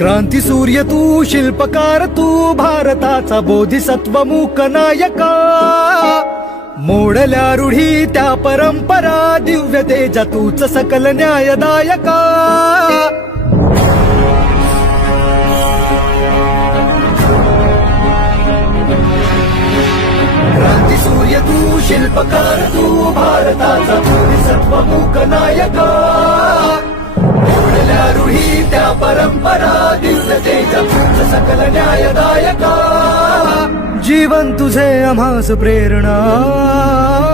क्रांती सूर्य तू, शिल्पकार तू, भारताचा बोधिसत्व मूक नायका. मोडल्या रूढी त्या परंपरा, दिव्य तेजा तूच सकल न्यायदायका. क्रांती सूर्य तू, शिल्पकार तू, भारताचा बोधिसत्व मूक नायका. मोडल्या रूढी त्या परंपरा, दिव्य तेजा तूच सकल न्यायदायका. जीवन तुझे आम्हास प्रेरणा,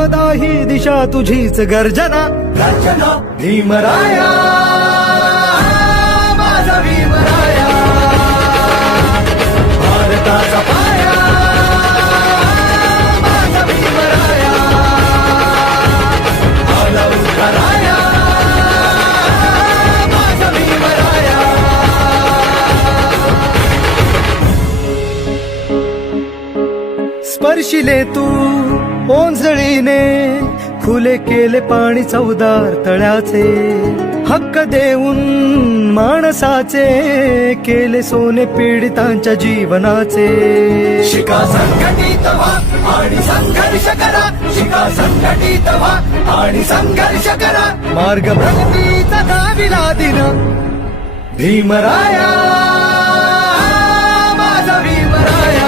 दाही दिशा तुझीच गर्जना. रचना भीमराया, माझा भीमराया, भारताचा पाया, माझा भीमराया, आला उद्धाराया, माझा भीमराया. स्पर्शिले तू ओंजळीने, खुले केले पाणी चौदार तळ्याचे. हक्क देऊन माणसाचे, केले सोने पीडितांच्या जीवनाचे. शिका संघटित व्हा आणि संघर्ष करा, शिका संघटित व्हा आणि संघर्ष करा. मार्ग प्रगतीचा दाविला दिन, भीमराया, माझा भीमराया,